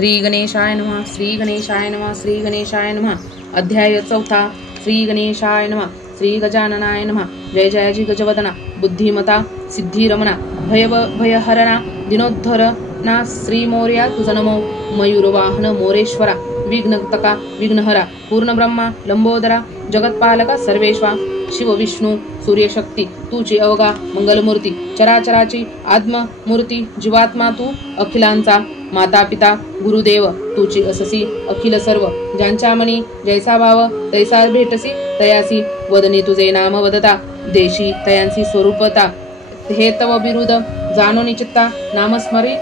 श्री गणेशाय नमः. श्री गणेशाय नमः. श्री गणेशाय नमः. अध्याय 4. श्री गणेशाय नमः. श्री गजाननाय नमः. जय जयाजी गजवदना बुद्धिमता सिद्धिरमणा भयहरणा दिनोद्धरणा श्री मोर्या तुझ नमो. मयूरवाहन मोरेश्वरा विघ्नतका विघ्नहरा पूर्णब्रह्मा लंबोदरा जगत्पालका सर्वेश्वा शिव विष्णू सूर्यशक्ती तुझी अवघा मंगलमूर्ती चराचराची आत्ममूर्ती जीवात्मा तू अखिलांचा माता पिता गुरुदेव तुझी अससी अखिल सर्व ज्यांच्या मनी जैसा भाव तैसा भेटसी तयासी वदनी तुझे नाम वदता देशी तयांसी स्वरूपता हे तव बिरुद जाणोनी चित्ता नामस्मरणी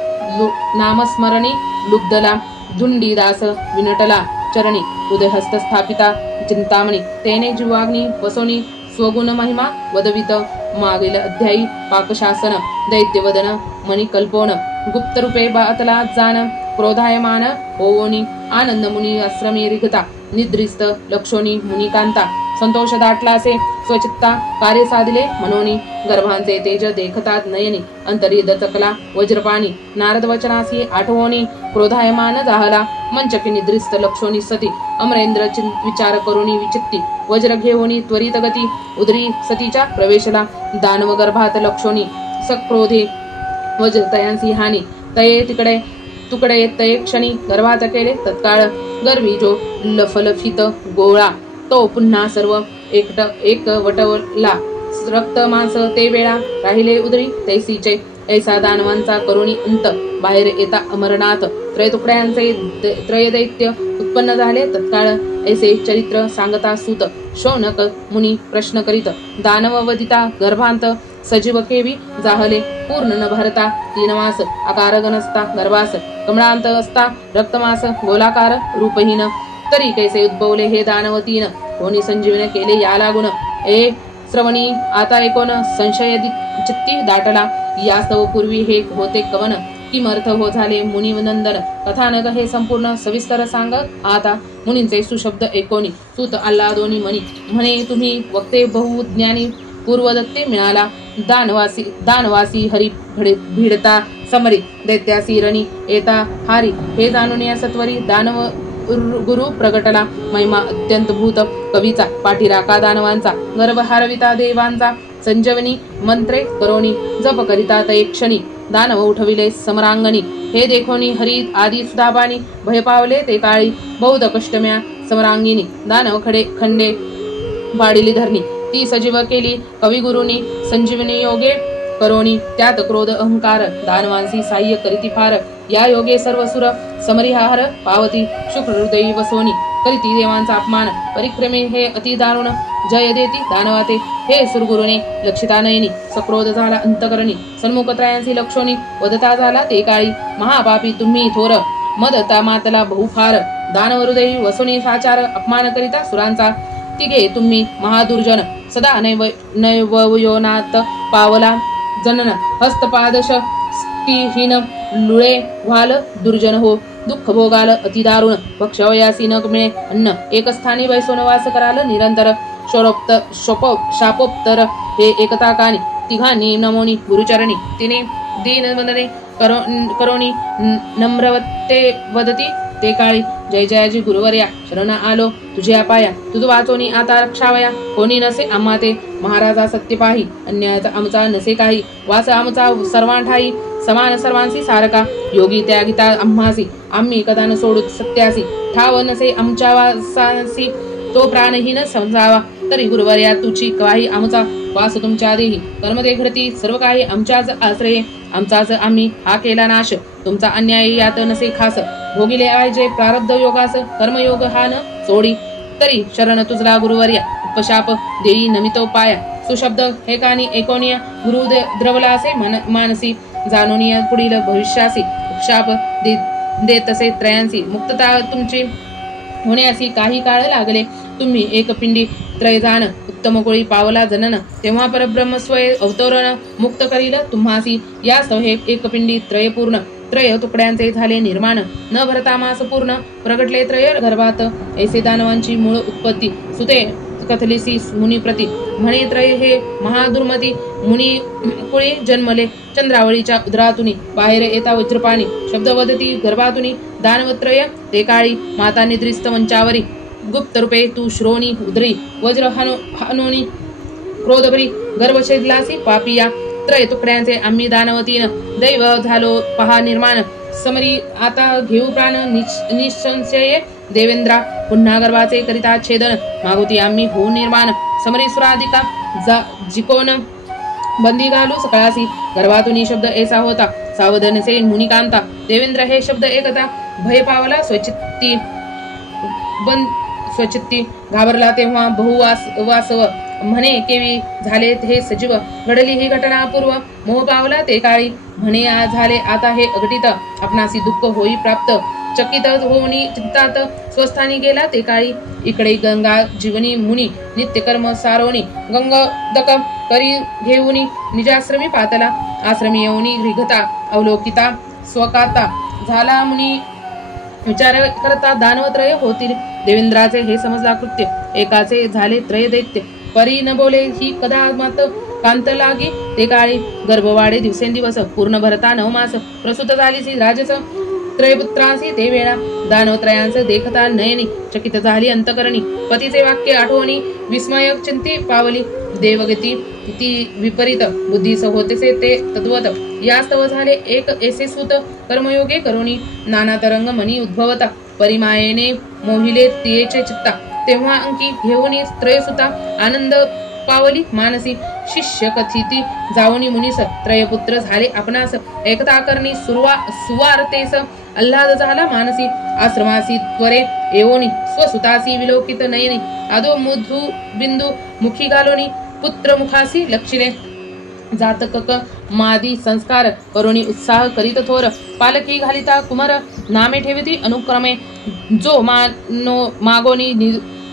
लुब्धला धुंडी दास विनटला चरणी उदय हस्त स्थापिता चिंतामणी तेने जीवाग्नी वसोनी स्वगुण महिमा वदवित मागील अध्यायी पाकशासन दैत्यवदन मणिकल्पोन गुप्त रूपे बातला जान क्रोधायमान होवोनी आनंद मुनी आश्रमी रिगता निद्रिस्त लक्षोनी मुनिकांता संतोष दाटलासे स्वचित्ता कार्य साधिले मनोनी गर्भांचे तेज देखतात नयनी अंतरी दचकला वज्रपाणी नारद वचनासी आठवोनी क्रोधायमान जाहला मंचकी निद्रिस्त लक्षोनी सती अमरेंद्र विचार करोनी विचित्ती वज्र घेवोनी त्वरित गती उदरी सतीच्या प्रवेशला दानव गर्भात लक्षोनी सक्रोधे वज्र तयांसी हानी तये तिकडे तुकडे तये क्षणी गर्भात केले तत्काळ गर्वी जो लफलफित गोळा तो पुन्हा सर्व एक वटवला रक्त मांस ते वेळा राहिले उदरी तैसीचे ऐसा दानवांचा करुणी अंत बाहेर येता अमरनाथ त्रयतुकड्यांचे त्रयदैत्य उत्पन्न झाले तत्काळ ऐसे चरित्र सांगता सूत शौनक मुनी प्रश्न करीत दानव वदिता गर्भांत सजीव केवी जाहले पूर्ण न भरता 3 मास आकार गणस्ता गर्भास कमळांत असता रक्तमास गोलाकार रूपहीन तरी कैसे उद्भवले हे दानव 3 कोणी संजीवन केले या लागून ए श्रवणी आता एकोण संशय चित्ती दाटला यास्तव पूर्वी हे होते कवन किमर्थ हो झाले मुनी नंदन कथानक हे संपूर्ण सविस्तर सांग आता मुनींचे सुशब्द एकोणी सूत आल्हादोनी मनी म्हणे तुम्ही वक्ते बहुज्ञानी पूर्वदत्ते मिळाला दानवासी हरी भिडता समरी दैत्यासी रणी येता हारी हे जाणून या सत्वरी दानव गुरु प्रगटला महिमा अत्यंत भूत कवीचा पाठीराका दानवांचा गर्भ हारविता देवांचा संजीवनी मंत्रे करोनी जप करिता तये क्षणी दानव उठविले समरांगणी हे देखोनी हरी आदी सुधाबानी भय पावले ते काळी बौद्ध कष्टम्या समरांगिनी दानव खंडे वाढिली धरणी ती सजीव केली कविगुरुनी संजीवनी योगे करोनी त्यात क्रोध अहंकार दानवांसी साह्य करीती फार या योगे सर्व सुर समरिहार पावती शुक्र हृदयी वसोनी करीती देवांचा अपमान परिक्रमे हे अति दारुण जय देती दानवाते हे सुरगुरुने लक्षिता नयनी सक्रोध झाला अंतकरणी सन्मुख त्रयांसी लक्षोनी वदता झाला ते काळी महापापी तुम्ही थोर मदता मातला बहुफार दानव हृदयी वसोनी साचार अपमान करिता सुरांचा तिघे तुम्ही महादुर्जन सदा नैवयोनात पावला जनन हस्तपादश स्थिहीन लुळे व्हाल दुर्जन हो दुःख भोगाल अतिदारुण भक्षवयासी न मिळे अन्न एक स्थानी बैसोन वास कराल निरंतर शापोत्तर हे एकता कानी तिघांनी नमोनी गुरुचरणी तिने दीन वदने करोनी नम्रवते वदती ते काळी जय जयाजी गुरुवर्या शरण आलो तुझ्या पाया तुझ वाचोनी आता रक्षावया कोणी नसे आम्हा ते महाराजा सत्य पाही अन्यायाचा आमचा नसे काही वास आमचा सर्वांठाई समान सर्वांसी सारका योगी त्यागिता आम्हासी आम्ही कदा न सोडूत सत्यासी ठाव नसे आमच्या वासासी तो प्राणहीन समजावा तरी गुरुवर्या तुझी काही आमचा वास तुमच्या देही कर्मदे घडती सर्व काही आमच्याच आश्रये आमचाच आम्ही हा केला नाश तुमचा अन्याय यात नसे खास भोगिले पाहिजे प्रारब्ध योगास कर्मयोग हा न सोडी तरी शरण तुझला गुरुवर्या उपशाप देई नमितो पाया सुशब्द हे कानी एकोनिया गुरु द्रवलासे मानसी जाणूनिया पुढील भविष्यासी उपशाप देतसे त्रयांसी मुक्तता तुमची होण्यासी काही काळ लागले तुम्ही एक पिंडी त्रय जाण उत्तम कोळी पावला जनन तेव्हा परब्रह्म स्वय अवतरण मुक्त करील तुम्हासी या हे एक पिंडी त्रय पूर्ण त्रय तुकड्यांचे झाले निर्माण न भरता मास पूर्ण प्रगटले त्रय गर्भात ऐसे दानवांची मूळ उत्पत्ती सुते कथलिसी मुनिप्रती म्हणे त्रय हे महादुर्मती मुनी कुळी जन्मले चंद्रावळीच्या उदरातुनी बाहेर येता वज्रपाणी शब्द वदती गर्भातुनी दानवत्रय ते काळी माता निद्रिस्त मंचावरी गुप्त रूपे तू श्रोणी उदरी वज्र हनोनी क्रोधभरी गर्भछेदलासी पापिया त्रय तुकड्यांचे आम्ही दानवतीन दैव झालो पहा निर्माण समरी आता घेऊ प्राण निसंशये देवेंद्रा पुन्हा गर्भाचे करिता छेदन मागुती आम्ही होऊ निर्माण समरी सुराधिका जिकोन बंदी घालू सकाळासी गर्भातून शब्द ऐसा होता सावधनसे मुनिकांता देवेंद्र हे शब्द एकता भय पावला स्वचित्ती घाबरला तेव्हा बहुवासव म्हणे केवी झाले हे सजीव घडली ही घटना पूर्व मोह पावला ते काळी म्हणे झाले आता हे अघटित आपणासी दुःख होई प्राप्त चकित होऊनी चित्तात स्वस्थानी गेला ते काळी इकडे गंगा जीवनी मुनी नित्यकर्म सारोनी गंगदक करी घेऊनी निजाश्रमी पातला आश्रमी येऊनी रिघता अवलोकिता स्वकाता झाला मुनी विचार करता दानवत्रय होतील देवेंद्राचे हे समजला कृत्य एकाचे झाले त्रय दैत्य परी न बोले ही कदा मात कांत लागी ते काळी गर्भवाडे दिवसेंदिवस पूर्ण भरता 9 मास प्रसूत झाली राजस त्रयपुत्रांसी ते वेळा दानवत्रयांचं देखता नयनी चकित झाली अंतकरणी पतीचे वाक्य आठवणी विस्मय चिंती पावली देवगती ती विपरीत बुद्धीस होतेसे ते तद्वत यास्तव झाले एक ऐसे सूत कर्मयोगे करुणी नाना तरंग मनी उद्भवता परिमायेने मोहिले तियेचे चित्ता तेव्हा अंकी घेऊनी त्रयसुता आनंद पावली मानसी शिष्य कथिती जावनी मुनीस त्रयपुत्र झाले आपणास एकता करणी सुवारतेस आल्हाद झाला मानसी आश्रमासी त्वरे येवोनी स्वसुतासी विलोकित नयनी आदो मधु बिंदू मुखी घालोनी पुत्र मुखासी लक्षिणे जातक मादी संस्कार करुणी उत्साह करीत थोर पालकी घालिता कुमार नामे ठेविती अनुक्रमे जो मागोनी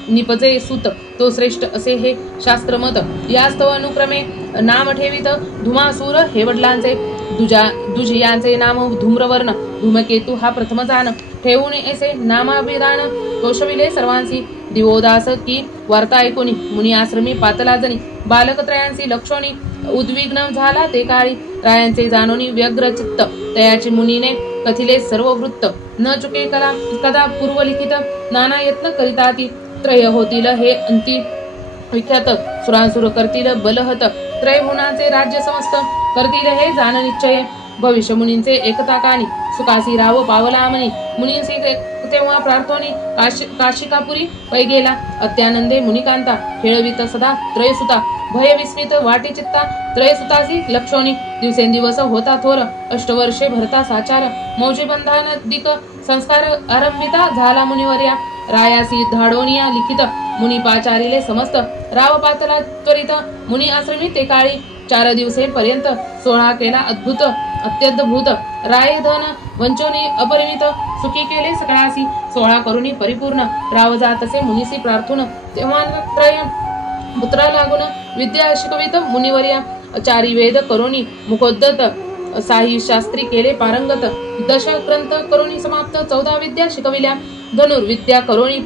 निपजे सुत तो श्रेष्ठ असे हे शास्त्रमत यास्तव अनुक्रमे नाम ठेवित धुमासूर हे वडिलांचे दुजियांचे नाम धूम्रवर्ण धूमकेतू हा प्रथम जाण ठेवून ऐसे नामाभिधान कौशविले सर्वांसी दिवोदास की वार्ता ऐकूनी मुनी आश्रमी पातलाजनी बालकत्रयांसी लक्षोनी उद्विग्न झाला ते काळी रायांचे जाणोनी व्यग्र चित्त तयाची मुनीने कथिले सर्व वृत्त न चुके कदा पूर्वलिखित नाना यत्न करिताती त्रय होतील हे अंती विख्यात सुरांसुर करतील बलहत त्रय गुणाचे राज्य समस्त करतील हे जाण निश्चय भविष्य मुनींचे एकता कानी सुखासी राव पावला मनी मुनींसी तेव्हा प्रार्थोनी काशिकापुरी पै गेला अत्यानंदे मुनिकांता खेळवित सदा त्रयसुता भय विस्मित वाटी चित्ता त्रयसुतासी लक्षोनी दिवसेंदिवस होता थोर अष्टवर्षे भरता साचार मौजे बंधन दिक संस्कार आरंभिता झाला मुनिवर्या रायासी धाडोनिया लिखित मुनी पाचारिले समस्त राव पातला त्वरित मुनी आश्रमी ते काळी 4 दिवसे पर्यंत 16 केला अद्भुत अत्यद्भुत राय धन वंचोनी अपरिमित सुखी केले सकळासी 16 करुणी परिपूर्ण राव जातसे मुनीसी प्रार्थून तेव्हा त्रय पुत्रा लागून विद्या शिकवित मुनिवर्या चारी वेद करुणी मुखोद्दत साही शास्त्री केले पारंगत 10 ग्रंथ करुणी समाप्त 14 विद्या शिकविल्या धनुर्विद्या करुणी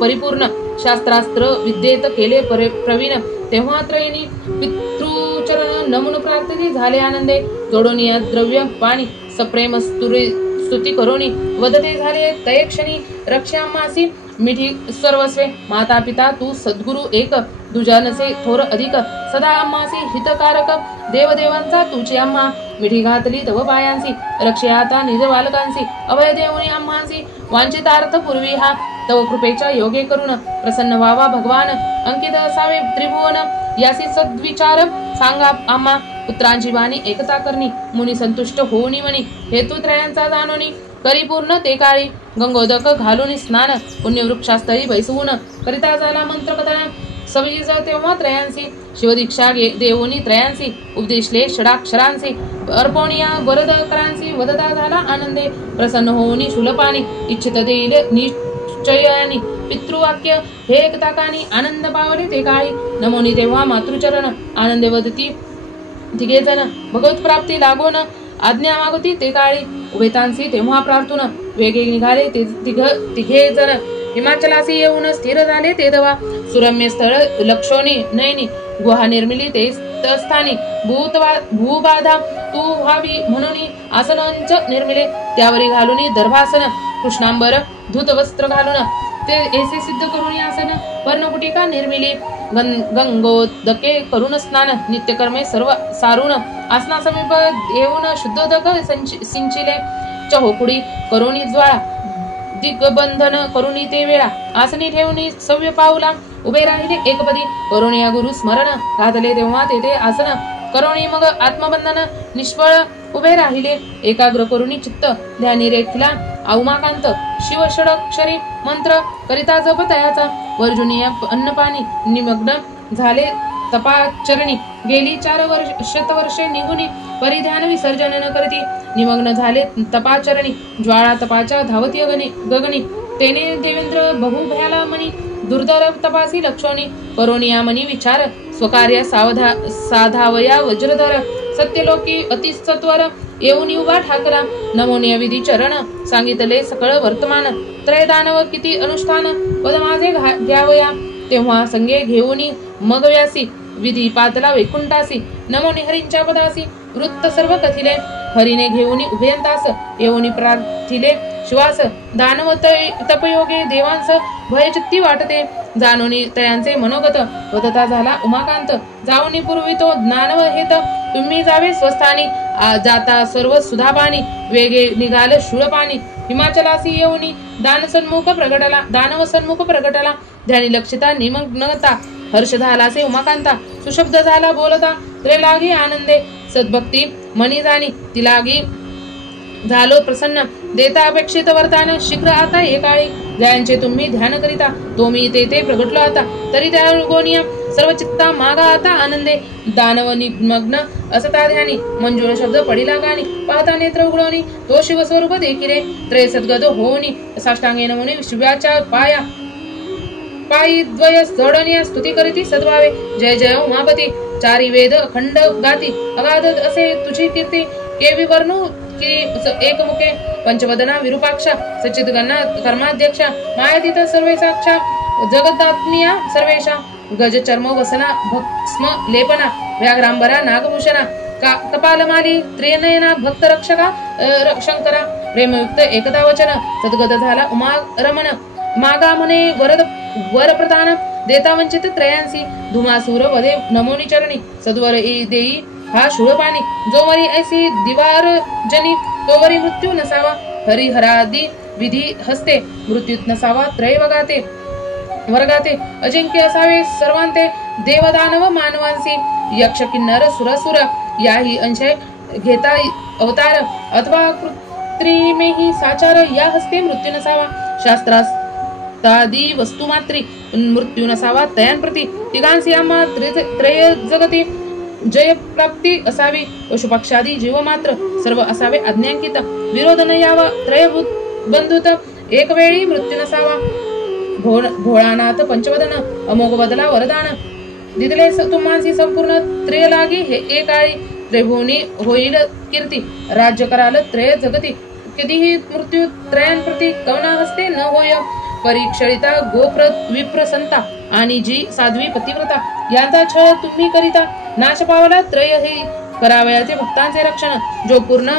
परिपूर्ण शास्त्रास्त्र विद्येत केले प्रवीण तेव्हा त्रयीनी पितृचरण नमून प्रार्थने झाले आनंदे जोडोनिया द्रव्य पाणी सप्रेम स्तुती करुणी वदते झाले तय क्षणी रक्षामासी मिठी सर्वस्वे माता पिता तू सद्गुरु एक दुजानसे थोर अधिक सदा आम्हासी हितकारक देवदेवांचा तुझी आम्हा मिठी घातली तव पायांसी रक्षे आता निज बालकांसी अभय देवनी आम्हासी वांछितार्थ पूर्वी हा तव कृपेच्या योगे करून प्रसन्न व्हावा भगवान अंकित असावे त्रिभुवन यासी सद्विचार सांगा आम्हा पुत्रांची वाणी एकता करणी मुनी संतुष्ट होऊनी म्हणी हेतुत्रयांचा जाणोनी परिपूर्ण ते काळी गंगोदक घालून स्नान पुण्यवृक्षास्थळी बैसवून करिता झाला मंत्र कथन सविज तेव्हा त्रयांसी शिवदीक्षा देवोनी त्रयांसी उपदेशले षडाक्षरांसी अर्पणिया वरदकरांसी वदता झाला आनंदे प्रसन्न होऊनी शूलपाणी इच्छित देईल निश्चयानी पितृवाक्य हे एकताकानी आनंद पावले ते काळी नमोनी तेव्हा मातृचरण आनंदे वदती तिघे जण भगवत प्राप्ती लागोन आज्ञा मागती ते काळी उभेतांसी तेव्हा प्रार्थून वेगे निघाले ते तिघे जण हिमाचलासी येऊन स्थिर झाले ते दवा सुरम्य स्थळ लक्षोनी नयनी गुहा निर्मिली ते स्थानी भूबाधा तू व्हावी म्हणून आसनांच निर्मिले त्यावरी घालून दर्भासन कृष्णांबर धूत वस्त्र घालून ते ऐसे सिद्ध करून आसन पर्णकुटिका निर्मिली गंगोदके करून स्नान नित्यकर्मे सर्व सारून आसना समीप येऊन शुद्धोदक सिंचिले चहोकुडी करुणी ज्वाळा दिग्बंधन करुणी ते वेळा आसनी ठेवून सव्य पाऊला उभे राहिले एकपदी करुणी या गुरु स्मरण घातले तेव्हा तेथे आसन करुणी मग आत्मबंधन निष्फळ उभे राहिले एकाग्र करुणी चित्त ध्यानी रेखला औमाकांत शिव षडक्षरी मंत्र करिता जप तयाचा वर्जुनीय अन्नपाणी निमग्न झाले तपाचरणी गेली 4 शतवर्षे निघुनी परिध्यान विसर्जन न करती निमग्न झाले तपाचरणी ज्वाळा तपाच्या धावती गगनी तेने देवेंद्र बहुभयाला मनी दुर्धर तपासी लक्षोनी करोनिया मनी विचार स्वकार्य साधावया वज्रधर सत्यलोकी अतिसत्वर येऊन उभा ठाकरा नमोनिय विधी चरण सांगितले सकळ वर्तमान त्रयदानव किती अनुष्ठान पद माझे घ्यावया तेव्हा संगे घेऊनी मग व्यासी विधी पातला वैकुंठासी नमोनि हरींच्या पदासी वृत्त सर्व कथिले हरीने घेऊन उभयंतास येऊनी प्रार्थिले श्वास दानव तपयोगे देवांस भयचित्ती वाटते जाणोनी तयांचे मनोगत वदता झाला उमाकांत जाऊनी पूर्वी तो ज्ञानव हेत तुम्ही जावे स्वस्थानी जाता सर्व सुधापानी वेगे निघाल शूळपानी हिमाचलासी येऊनी दानव सन्मुख प्रगटला ध्यानी लक्षिता निमग्नता हर्ष झालासे उमाकांता सुशब्द झाला बोलता त्रेलागी आनंदे सद्भक्ती मनी जाणी तिलागी झालो प्रसन्न देता अपेक्षित वरदान शीघ्र आता एकाळी ज्यांचे तुम्ही ध्यान करिता तो मी तेथे प्रगटलो आता तरी त्या गोनिया सर्व चित्ता मागा आता आनंदे दानव निमग्न असता ध्यानी मंजूळ शब्द पडिला गाणी पाहता नेत्र उघडोनी तो शिवस्वरूप देखिले त्रय सद्गत होनी साष्टांगे नमुने शिव्याच्या पायी द्वय जोडनिया स्तुती करीती सद्भावे जय जय उमापती चारी वेद अखंड गाती अगाध असे तुझी कीर्ती केवी वर्णू की एकमुखे पंचवदना विरूपाक्षा सचित गणना कर्माध्यक्षा मायातीत सर्वे साक्षा जगदात्मिया सर्वेशा गज चर्म वसना भस्म लेपना व्याघ्रांबरा नागभूषणा कपालमाली त्रिनयना भक्त रक्षका शंकरा प्रेमयुक्त एकदा वचन सद्गत झाला उमा रमण मागा म्हणे वरप्रदान देता वंचित त्रयांसी धुमासूर वदे नमोनी चरणी सद्वर देई हा शूळपाणी जो वरी ऐसी दिवार जनी तो वरी मृत्यू नसावा हरिहरादी विधी हस्ते मृत्यूत नसावा त्रय वर्गाते अजिंक्य असावे सर्वांते देवदानव मानवांसी यक्ष किन्नर सुरसुर याही अंशय घेता अवतार अथवा कृत्रिमेही साचार या हस्ते मृत्यू नसावा शास्त्रास्तादी वस्तू मात्री मृत्यू नसावा तयांप्रती तिघांसी आम्हा त्रय जगती जय प्राप्ती असावी पशुपक्षादी जीव मात्र सर्व असावे अज्ञांकित विरोध न यावा त्रय बंधुत एक वेळी मृत्यू नसावा भोळानाथ पंचवदन अमोघ बदला वरदान दिदले तुम्हांसी संपूर्ण त्रय लागी हे एकाळी त्रिभुवनी होईल कीर्ती राज्य कराल त्रय जगती कधीही मृत्यू त्रयांप्रती कवना हस्ते न होय परीक्षिता गोप्र विप्र संता आणि जी साध्वी पतिव्रता यांचा छळ तुम्ही करिता नाश पावला त्रय हे करावयाचे भक्तांचे रक्षण जो पूर्ण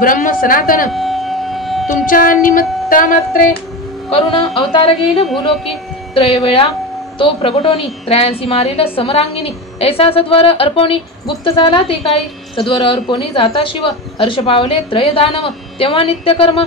ब्रह्म सनातन तुमच्या निमित्ता मात्रे करुण अवतार घेईल भूलोकी त्रय वेळा तो प्रगटोनी त्रयांसी मारेल समरांगिनी ऐसा सद्वर अर्पोनी गुप्त झाला ते काळी सद्वर अर्पोनी जाता शिव हर्ष पावले त्रय दानव तेव्हा नित्य कर्म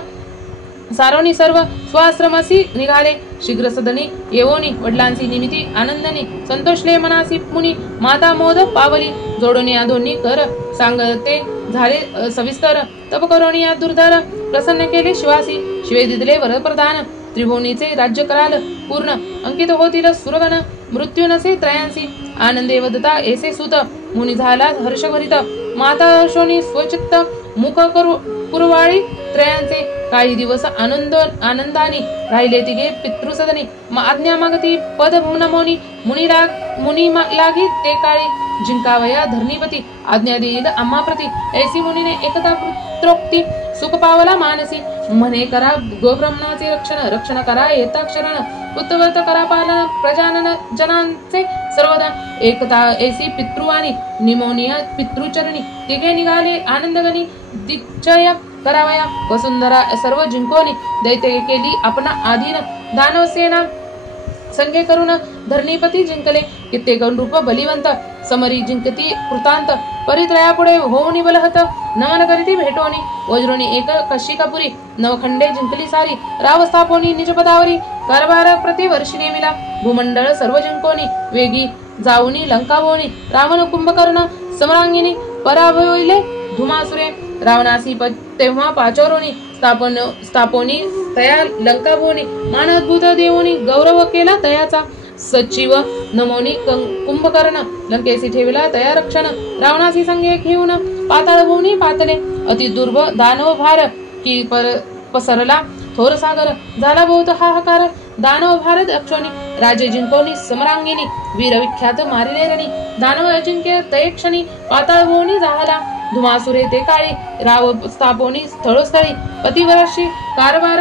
सारोनी सर्व स्वाश्रमासी निघाले शीघ्र सदनी येवोनी वडिलांची निमिती आनंदनी संतोषले मनासी मुनी माता मोद पावली जोडोनी या दोन्ही कर सांगते झाले सविस्तर तप करोनी या दुर्धर प्रसन्न केले शिवासी शिवे दिदले वरप्रधान त्रिभुवनीचे राज्य कराल पूर्ण अंकित होतील सुरगण मृत्यू नसे त्रयांसी आनंदे वदता ऐसे सुत मुनी झाला हर्षभरित माता हर्षोनी स्वचित्त मुख करू पुरवाळी त्रयांचे काही दिवस आनंदानी राहिले तिघे पितृसदनी आज्ञा मागती पद नमोनी मुनी लागी ते काळी जिंकावया धरणीपती आज्ञा देईल आम्हा प्रती ऐसी मुनीने एकता पुत्रोक्ती सुख पावला मानसी म्हणे करा गोब्राह्मणाचे रक्षण करा येताक्षरण उत्तवर्त करा पालन प्रजानन जनांचे सर्वदा एकता ऐसी पितृवाणी निमोनिया पितृचरणी तिघे निघाले आनंदगणी दिग्जय करावया वसुंधरा सर्व जिंकोनी दैत्य केली आपणा आधीन दानवसेना संगे करून धरणीपती जिंकले कित्येक रूप बलिवंत समरी जिंकती कृतांत परित्रयापुढे होऊनी बलहत नमन करीती भेटोनी वज्रोनी एक कशिकापुरी नवखंडे जिंकली सारी राव स्थापोनी निजपदावरी कारभार प्रतिवर्षी नेमिला भूमंडळ सर्व जिंकोनी वेगी जाऊनी लंकावोनी रावण कुंभकर्ण समरांगिनी पराभविले धुमासुरे रावणासी तेव्हा पाचोरोनी स्थापोनी तया लंकाभोनी मान अद्भुत देवोनी गौरव केला तयाचा सचिव नमोनी कुंभकर्ण लंकेसी ठेवला तया रक्षण रावणासी संगे घेऊन पाताळ भूनी पातले अति दुर्भ दानव भार की पसरला थोर सागर झाला बहुत हाहाकार दानव भारत अक्षोनी राजे जिंकोनी समरांगिनी वीर विख्यात मारिले रणी दानव अजिंक्य तये क्षणी पाताळ भूनी झाला धुमासुरे ते काळी राव स्थापोनी स्थळोस्थळी पतिवराशी कारभार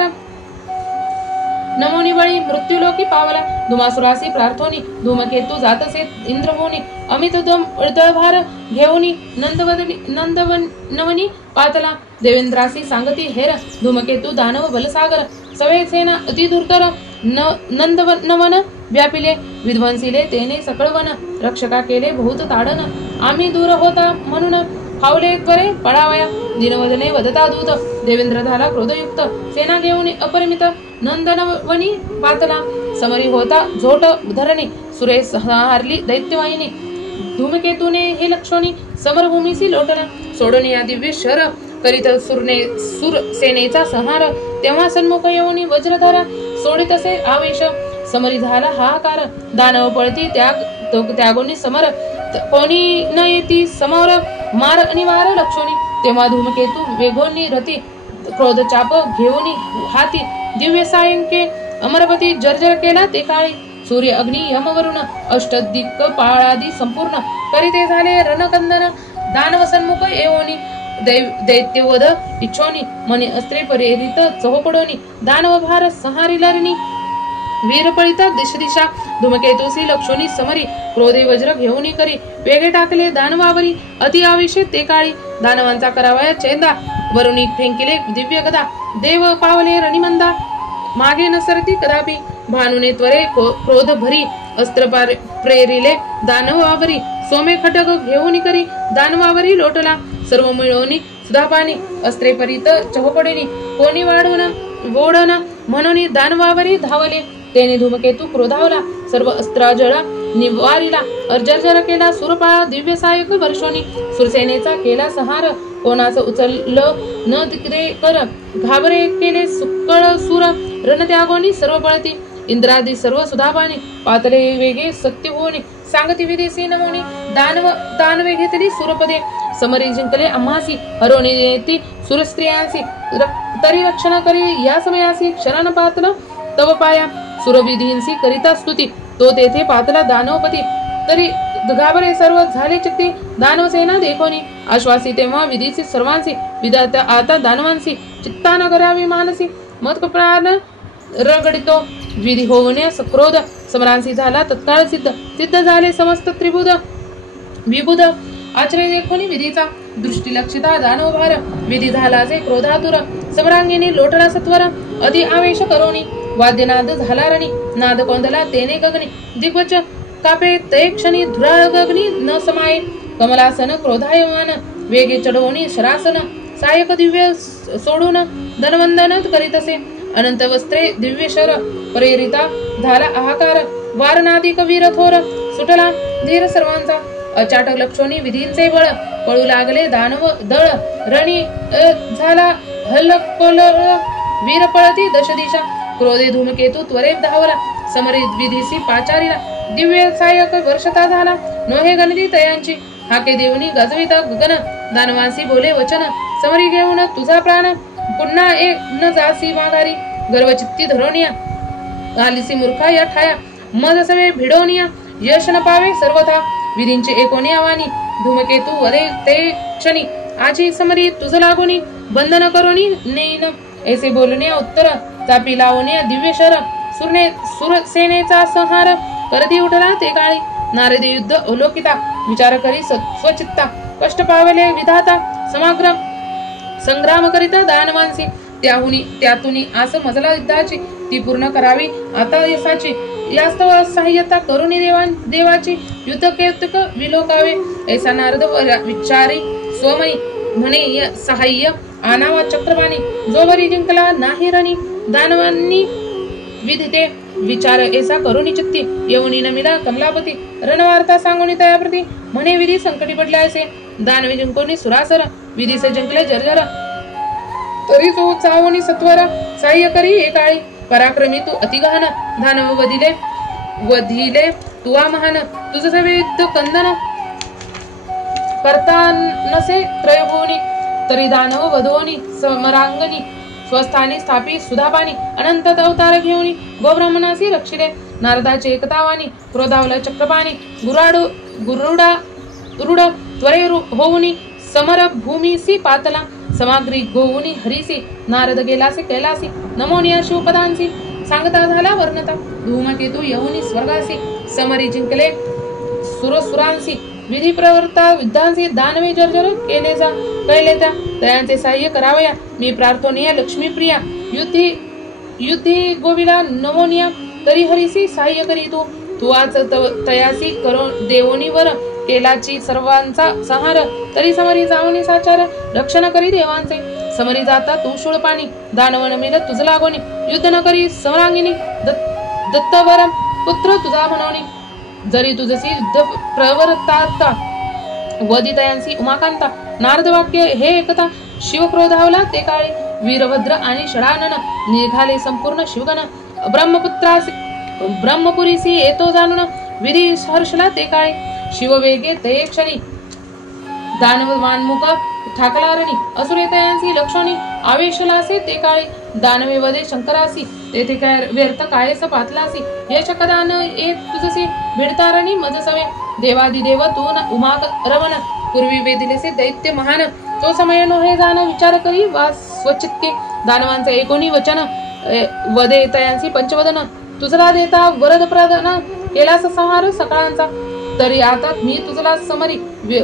नमोनी बळी मृत्यूलोकी पावला धुमासुरासी प्रार्थोनी धूमकेतू जातसे इंद्रभूनी अमित दळभार घेऊनी नंदवनी पातला देवेंद्रासी सांगती हेर धूमकेतू दानव बलसागर सवे सेना अतिदुर्तर नंदवन व्यापिले विध्वंसिले तेने सकळ वन रक्षका केले बहुत ताडन आम्ही दूर होता म्हणून फावले त्वरे पडावया दिनवदने वदता दूत देवेंद्र झाला क्रोधयुक्त सेना घेऊन अपरिमित नंदनवनी पातला समरी होता झोट धरणे सुरेश हारली दैत्यवाहिनी धूमकेतूने हे लक्षोनी समरभूमीसी लोटना सोडणी या दिव्य शर करीत सुर सेनेचा संहार तेव्हा सन्मुख येऊनी वज्रधारा सोडित असे आवेश समरी झाला हाहाकार दानव पळती त्यागोनी समर कोणी न येती समोर मार अनिवार लक्षोनी तेव्हा धूमकेतू वेगोनी रती क्रोध चाप घेऊनी हाती दिव्य सायंके अमरपती जर्जर केला ते काळी सूर्य अग्नी यमवरुण अष्टदिक्क पाळादी संपूर्ण करीते झाले रणकंदन दानव सन्मुख येऊनी दैत्यवध इच्छोनी मनी अस्त्रे प्रेरित चहोपडोनी दानव भार संहारिलरणी वीरपळिता दिशा धूमकेतुसी लक्षोनी समरी क्रोधे वज्र घेऊनी करी वेगे टाकले दानवावरी अति आविषे ते काळी दानवांचा करावया चेंदा वरुणी फेंकिले दिव्य गदा देव पावले रणिमंदा मागे नसरती कदापि भानुने त्वरे क्रोध भरी अस्त्र प्रेरिले दानवावरी सोमे खटक घेऊनी करी दानवावरी लोटला सर्व मिळवणी सुधापानी अस्त्रे परित चहोपडेनी कोणी वोडन म्हणून दानवावरी धावले तेने धूमकेतू क्रोधावला सर्व अस्त्राजळा निवारिला अर्जर्जर केला सुरपाळा दिव्य सायक वर्षोनी सुरसेनेचा केला संहार कोणाचं उचललं न तिकडे कर घाबरे केले सुक्कळ सुर रणत्यागोनी सर्व पळती इंद्रादी सर्व सुधापानी पातले वेगे सत्य होनी सांगती विदेशी नमोनी दानवे घेतली सुरपदे समरी जिंकले आम्हासी हरोणी येती सुरस्त्रियांसी तरी रक्षण करी या समयासी शरण पातल तव पाया सुरविधींसी करिता स्तुती तो तेथे पातला दानवपती तरी घाबरे सर्व झाले चित्ती दानव सेना देखोनी आश्वासी तेव्हा विधीची सर्वांसी विधाता आता दानवांसी चित्ता न करावी मानसी मत प्राण रगडितो विधी होवणे सक्रोध समरांसी झाला तत्काळ सिद्ध झाले समस्त त्रिभुज विबुध आचरे देखोनी विधीचा दृष्टी लक्षिता दानव भार विधी झालाचे क्रोधातुर समरांगिनी लोटला सत्वर अति आवेश करोनी वाद्यनाद झाला रणी नाद कोंदला तेने गगनी दिग्वच कापे ते क्षणी धुराळ गगनी न समाये कमलासन क्रोधायमान वेगे चढवणी शरासन सायक दिव्य सोडून धनवंदन करीतसे अनंत वस्त्रे दिव्य शर प्रेरिता झाला आहाकार वारनादिक वीर थोर सुटला धीर सर्वांचा अचाटक लक्षोनी विधींचे बळ पळू लागले दानव दळ रणी झाला हल्लकोल वीर पळती दशदिशा क्रोधे धूमकेतू त्वरे धावला समरित विधीसी पाचारीला दिव्य सायक वर्षता झाला नोहे गणती तयांची हाके देवनी गाजविता गगन दानवांसी बोले वचन समरी घेऊन तुझा प्राण पुन्हा एक न जासी माघारी गर्वचित्ती धरोनिया आलिसी मूर्खा या ठाया मज सवे भिडोनिया यश न पावे सर्वथा विधींचे एकोणी आवानी धूमकेतू वरे ते क्षणी आजी समरी तुझ लागोनी बंधन करोनी नेईन ऐसे बोलणे उत्तर चापी लावणे दिव्य शर सुरसेनेचा संहार करती उठला ते काळी नारदी युद्ध अवलोकिता विचार करी स्वचित्ता कष्ट पावले विधाता समग्र संग्राम करिता दानवांसी त्यातून आस मजला युद्धाची ती पूर्ण करावी आता यशाची यास्तव सहाय्यता करुणी देवाची युद्ध केतक विलोकावे ऐसा नारद विचारी स्वमनी म्हणे सहाय्य आनावा चक्रवाणी जोवरी जिंकला नाही रणी दानवांनी विधिते विचार ऐसा करुणी चित्ती येऊनी नमिला कमलापती रणवार्ता सांगुनी तयाप्रती म्हणे विधी संकटी पडले असे दानवे जिंकोनी सुरासर विधी से जिंकले जर्जर तरी तो चावणी सत्वर सहाय्य करी एकाळी पराक्रमी तू अतिगहन दानव वधिले तुवा महान तुझ युद्ध कंदन करता नसे त्रयभुवनी तरी दानव वधोनी समरांगणी स्वस्थानी स्थापी सुधापानी अनंत अवतार घेऊनी गोब्राह्मणासी रक्षिले नारदाचे एकतावानी क्रोधावल चक्रपाणी गुरुड त्वरे होऊनी समर भूमीसी पातला समाग्री गोवुनी हरीसी नारद गेलासी कैलासी नमोनिया शिवपदांसी सांगता झाला वर्णता धूमकेतू येऊनी स्वर्गासी समरी जिंकले सुरसुरांसी विधी प्रवर्ता विद्यांसी दानवे जर्जर केले जा कैले त्या तयांचे सहाय्य करावया मी प्रार्थनीय लक्ष्मी प्रिया युद्धी गोविला नमोनिया तरी हरीसी सहाय्य करी तू आज तयासी करो देवोनी वर केलाची सर्वांचा संहार तरी समरी जावणी साचार रक्षण करी देवांचे समरी जाता तू शूळपाणी दानवन मिल तुझ लागोनी युद्ध न करी समरांगिनी दत्तवर पुत्र तुझा म्हणवणी जरी तुझसी युद्ध प्रवर्ताता वदितयांसी उमाकांता नारद वाक्य हे एकता शिवक्रोधावला ते काळी वीरभद्र आणि षडानन निघाले संपूर्ण शिवगण ब्रह्मपुरीसी येतो जाणून विधी हर्षला ते काळी शिववेगे ते क्षणी दानव मानमुख ठाकलारणी असुरेतयांसी लक्षणी आवेशलासे ते काळी दानवे वदे शंकरासी तेथे काय व्यर्थ कायस पातलासी यश कदान एक तुझसी भिडतारणी मजसवे देवादिदेव तू उमा रमण पूर्वी वेदिलेसे दैत्य महान तो समय नो हे जाण विचार करी वा स्वचित्ते दानवांचे एकोणी वचन वदे तयांसी पंचवदन तुझला देता वरद प्रदान केलास संहार सकाळांचा तरी आता मी तुझला समरी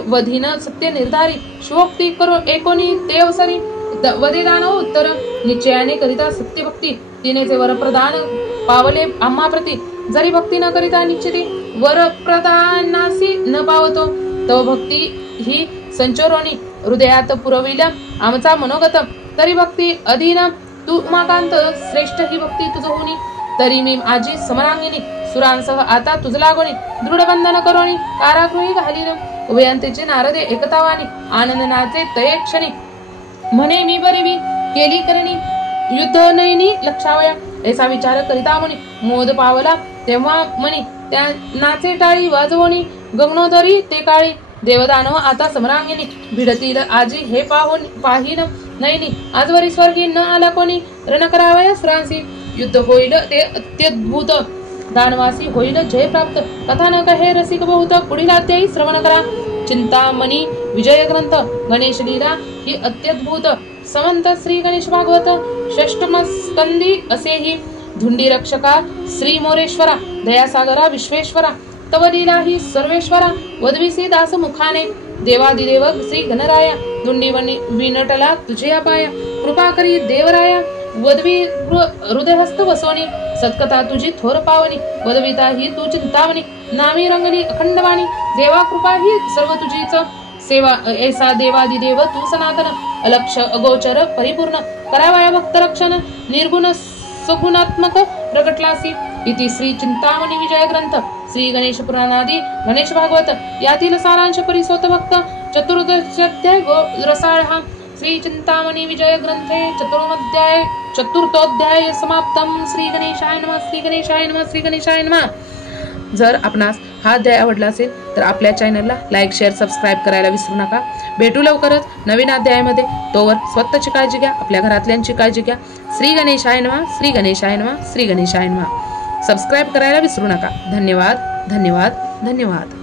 वधीन सत्य निर्धारी शिवोक्ती करो एकोणी देवसरी वदे दानव उत्तर निश्चयाने करिता सत्य भक्ती तिनेचे वरप्रदान पावले आम्हा प्रती जरी भक्ती न करिता निश्चिती वरप्रदानासी न पावतो तव भक्ती ही संचोरोनी हृदयात पुरविल्या आमचा मनोगत तरी भक्ती अधीन तू उमाकांत श्रेष्ठ ही भक्ती तुझ होनी तरी मी आजी समरांगिनी सुरांसह आता तुझ लागोनी दृढ बंधन करोनी कारागृही घालीन उभयांतेचे नारदे एकतावानी आनंदनाचे तये क्षणी म्हणे मी बरीवी केली करणी युद्ध नयनी लक्षावया ऐसा विचार करिता म्हणी मोद पावला तेव्हा म्हणी त्या नाचे टाळी वाजवणी गगनोदरी ते काळी देवदानव आता समरांगिनी भिडतील आजी हे पाहीन नयनी आजवरी स्वर्गी न आला कोणी रण करावया सुरांसी युद्ध होईल ते अत्यद्भुत दानवासी होईल जय प्राप्त कथा न कहे रसिक बहुत पुढील अध्यायी श्रवण करा चिंतामणी विजय ग्रंथ गणेश लीला ही अत्यद्भुत समंत श्री गणेश भागवत षष्टम स्कंदी असेही धुंडी रक्षका श्री मोरेश्वरा दयासागरा विश्वेश्वरा तव लीला ही सर्वेश्वरा वदविसी दास मुखाने देवादिदेव श्री गणराया धुंडी विनटला तुझे अपाया कृपा करी देवराया वदवी हृदयहस्त वसवणी सत्कथा तुझी थोर पावनी वदविता ही तू चिंतावणी नामी रंगली अखंडवाणी देवा कृपा ही सर्व तुझीच सेवा ऐसा देवादिदेव तू सनातन अलक्ष अगोचर परिपूर्ण करावया भक्त रक्षण निर्गुण सगुणात्मक प्रकटलासी इति श्री चिंतामणी विजय ग्रंथ श्री गणेश पुराणादि गणेश भागवत यातील सारांश परिसोत भक्त चतुर्दशाध्याय रसाळ श्री चिंतामणी विजय ग्रंथे चतुर्थोध्याय समाप्तम. श्री गणेशाय नमः. श्री गणेशाय नमः. श्री गणेशाय नमः. जर आपणास हा अध्याय आवडला असेल तर आपल्या चॅनलला लाईक शेअर सबस्क्राईब करायला विसरू नका. भेटू लवकरच नवीन अध्यायामध्ये. तोवर स्वतःची काळजी घ्या, आपल्या घरातल्यांची काळजी घ्या. श्री गणेशाय नमः. श्री गणेशाय नमः. श्री गणेशाय नमः. सबस्क्राईब करायला विसरू नका. धन्यवाद धन्यवाद धन्यवाद.